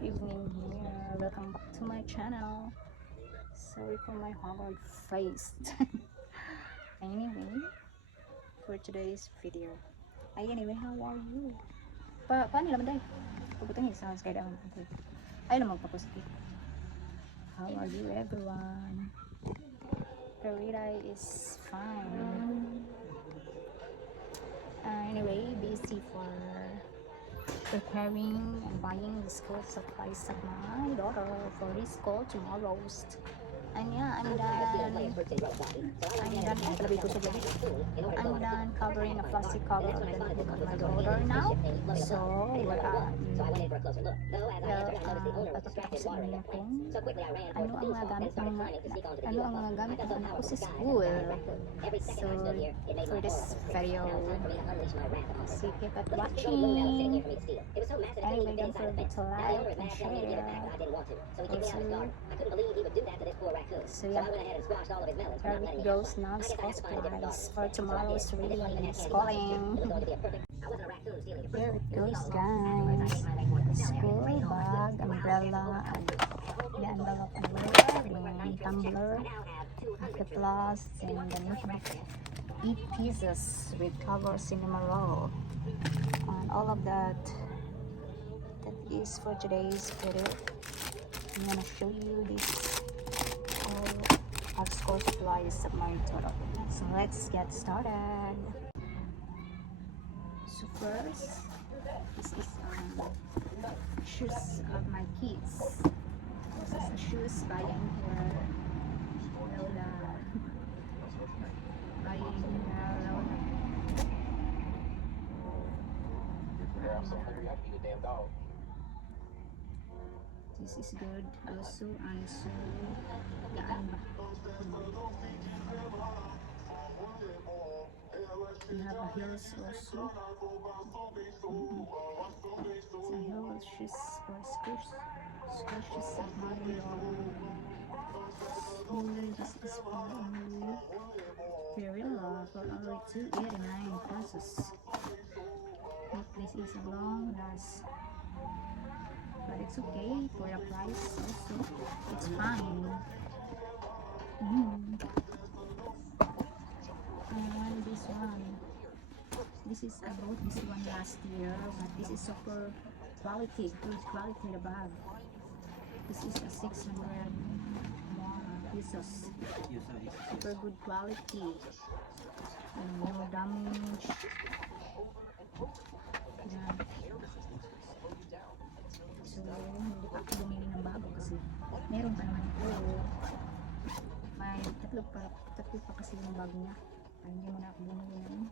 evening here. Welcome back to my channel. Sorry for my hard face. Anyway, for today's video. Anyway, how are you? Paano naman tayo? Pagputangin sa sky down. Okay. Ayaw na magpapositi. How are you everyone? Karita is fine. Anyway, busy for preparing and buying the school supplies of my daughter for his school tomorrow's. And yeah, I'm done covering a plastic cover of the notebook of my daughter now. So, pagkatapos namin kung ano ang mga gamit ng anak ko sa school. So, for this video, so keep it watching. Anyway, don't forget to like and share. So yeah, here it goes now. School supplies for tomorrow's reading schooling. Here it goes, guys. School bag, umbrella, and the envelope and tumbler, the plus, and the notebook. 8 pieces with cover cinema roll, and all of that is for today's video. I'm gonna show you this all of school supplies of my daughter. So let's get started. So first, this is shoes of my kids. This is the shoes buying here. Lola. Buying Lola. This is good also, and so gaan ba? We have a heels also. It's a heel shoes for schools of my this is for only Perilla for only 289 pesos. This is a long last, but it's okay for the price also. It's fine. And this one, this is, I bought this one last year, but this is super quality, good quality, the bag. This is a 600 pesos. Super good quality and no damage. Yan. So, hindi pa ako bumili ng bago kasi meron pa naman ito. May tatlo pa kasi yung bago niya. Ay, hindi mo na ako bumili ng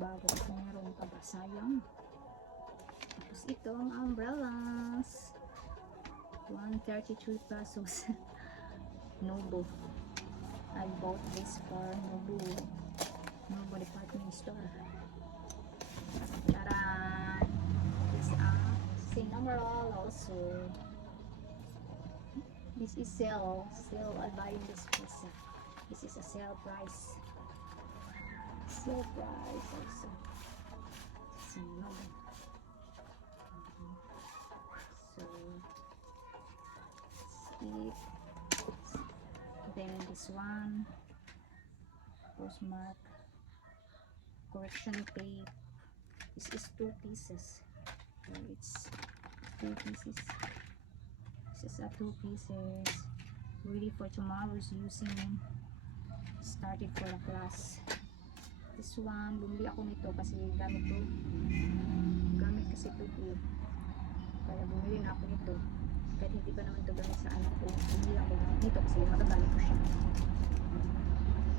bago kasi meron pa ba, sayang. Tapos ito ang umbrellas, 133 pesos. Nobu. I bought this for Nobu department store. Tara! It's a cinema roll also. This is sale. I'm buying this piece. This is a sale price. Sale price also. Cinema. So let's eat. Then this one, postmark, correction tape. This is 2 pieces. So it's 2 pieces. This is a 2 pieces. Ready for tomorrow's using. Started for the class. This one, bumili ako nito kasi gamit to. Gamit kasi ito po. Kaya bumili na ako nito. Kahit hindi pa naman ito gamit sa anak ko. Bumili ako nito kasi magagamit ko siya.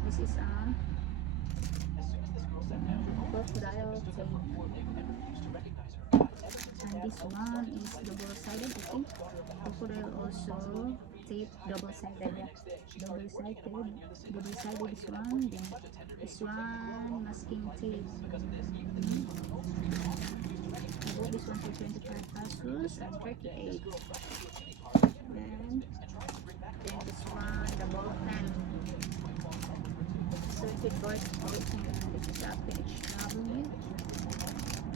This is a crocodile tape. And this one is double-sided, I think. Crocodile also tape, double-sided. Double-sided this one. Then this one, masking tape. I bought this one for 25 pesos and 38. And then this one, the ball pen. Circuit board, this is a PHW.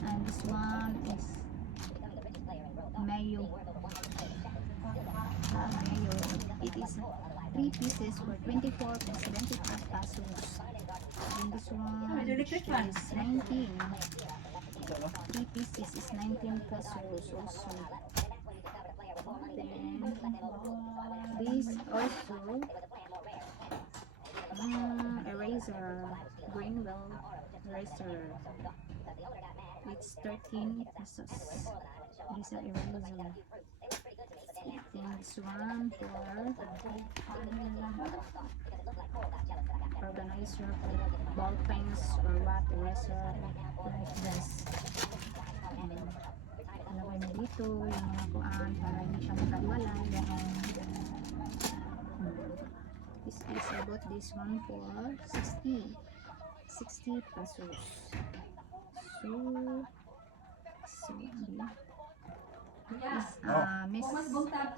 And this one is Mayo is 3 pieces for 24 plus 75 pesos. And this one is 19. 3 pieces is 19 pesos also. Then this also eraser, Greenwell eraser. It's 13 pesos. This is eraser. Then this one for organizer for ball pens or what, eraser like this. Lagay mo dito yung mga kuan para hindi siya magkaliwalay. This is, I bought this one for 60 pesos. So Miss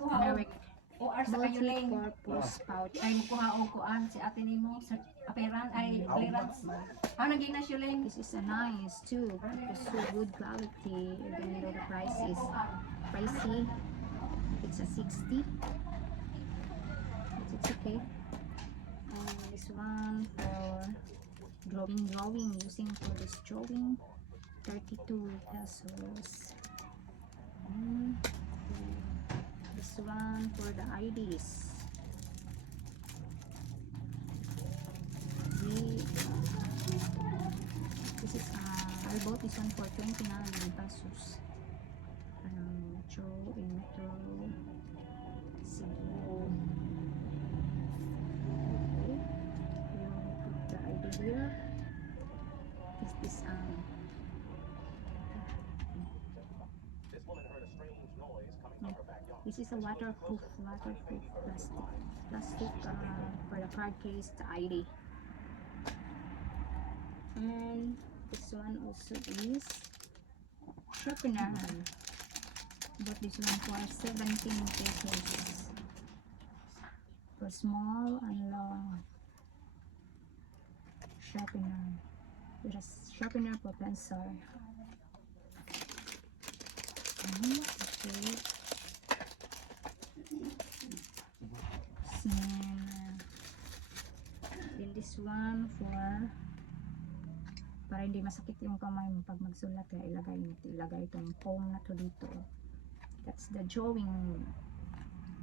Merrick multi-purpose pouch. Ay mukuha og kuan si ate nimo sa aperan ay clearance. Naging na siya lang. This is a nice too. It's so good quality. Even though the price is pricey, it's a 60. But it's okay. And this one for drawing using for this drawing, 32 pesos. This one for the IDs. This is I bought this one for 29 pesos. Metro in Metro Cebu. Okay, you put the ID here. This this is a waterproof plastic for the card case, the ID. And this one also is sharpener. But this one for 17 pesos for small and long sharpener. With a sharpener for pencil. Okay. Then this one for para hindi masakit yung kamay mo pag magsulat, kaya ilagay itong foam na to dito. That's the drawing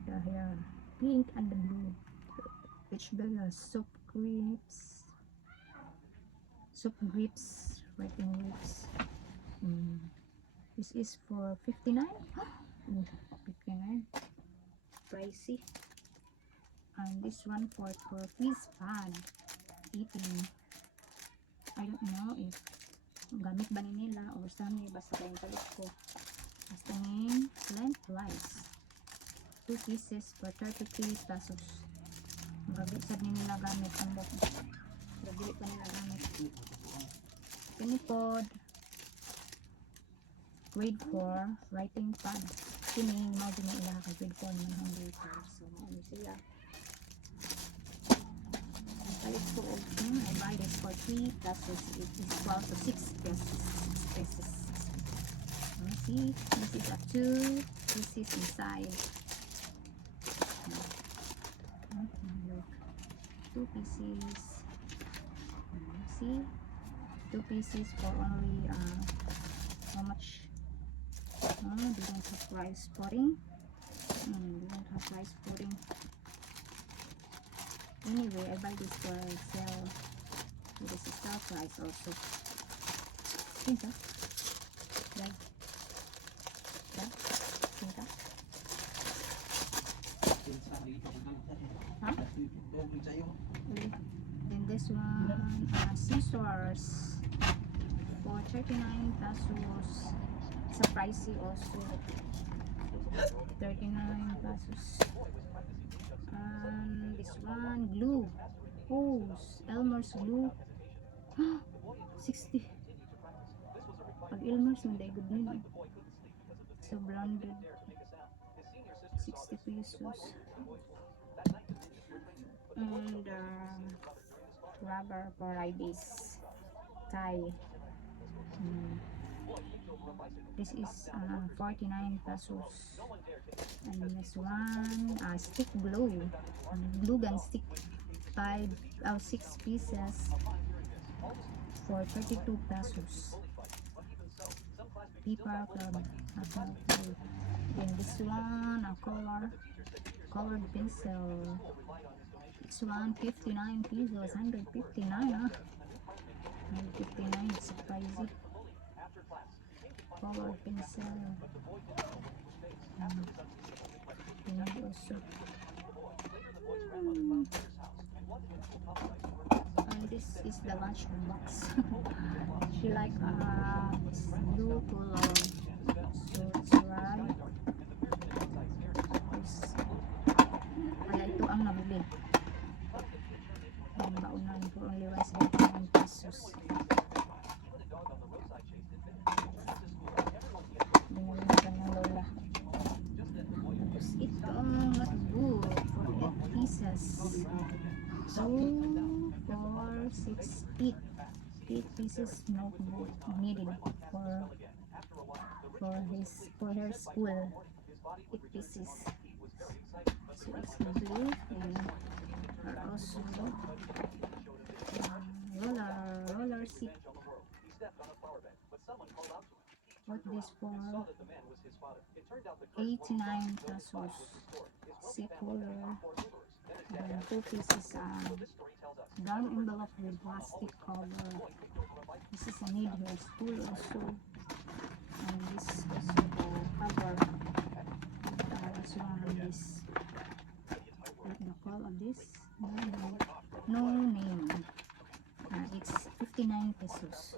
here, pink and the blue. Which the soap grips, writing grips. This is for 59. 59, pricey. And this one for quiz pad, 18. I don't know if gamit ba ni nila or saan niya, basta kayong talit ko. Basta ngayon, lengthwise. 2 pieces for 33 pesos. Magagit sad ni nila gamit. Ang bok. Magagit pa nila gamit. Pinipod. Grade 4 writing pad. Kining mo din na ila kay grade 4 naman ang dito. So, ano sila? Palit ko og I buy this for 3 pesos. It is equal to 6 pesos. 6 pesos. See, this is a 2 pieces inside. Look, 2 pieces. See, 2 pieces for only how much? They don't have price spotting. They don't have price spotting. Anyway, I buy this for sale. This is sale price also. Pinta. Right. Yeah. Pinta. Huh? Then this one, scissors for 39 pesos. It's a pricey also. 39 pesos. And this one, glue. Oh, Elmer's glue. 60. Pag Elmer's, hindi good nila. So branded. 60 pesos. And rubber for IDs. Tie. This is 49 pesos. And this one, stick glue. Glue gun stick. 6 pieces for 32 pesos. Paper club. Then this one, a colored pencil. This one, 59 pesos. 159, huh? 159, it's pricey. Colored pencil. And also. And this is the lunch box. She like this blue color. So it's right. Kaya ito ang nabili. Ang baunan for only 179 pesos. Binili na kanyang lola. Tapos itong notebook for 8 pieces. 2, 4, 6, 8 pieces notebook needed for her school. 8 pieces. So it's blue and also roller seat. What this for? 89 pesos. Seat holder. And 2 pieces brown envelope with plastic cover. This is a need here school also. And this is also the cover. This one on this. What the call of this? No name. It's 59 pesos.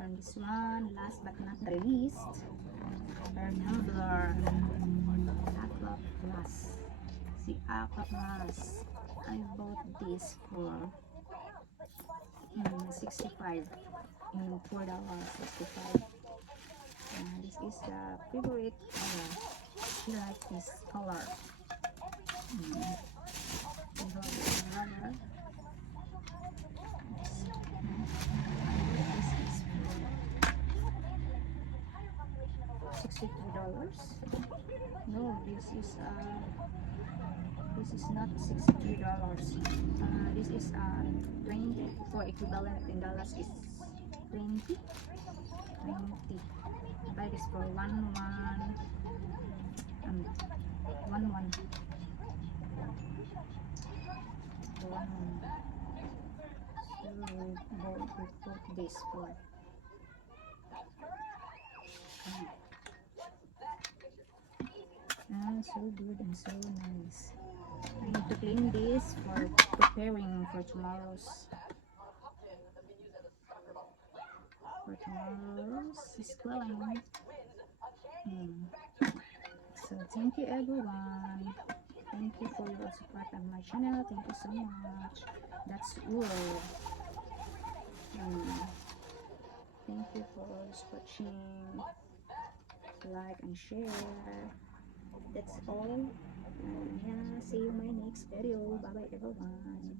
And this one, last but not the least, her Tumblr Aqua Plus. See, Aqua Plus. I bought this for 65 in $4.65. This is the favorite color. She likes this color. $63. No, this is not $63. This is 20 for equivalent in dollars is 20. Buy this for one. So we put this for. So good and so nice. I need to clean this for preparing for tomorrow's spelling. So thank you everyone. Thank you for your support on my channel. Thank you so much. That's all. Thank you for watching. Like and share. That's all. Yeah, see you in my next video. Bye bye everyone.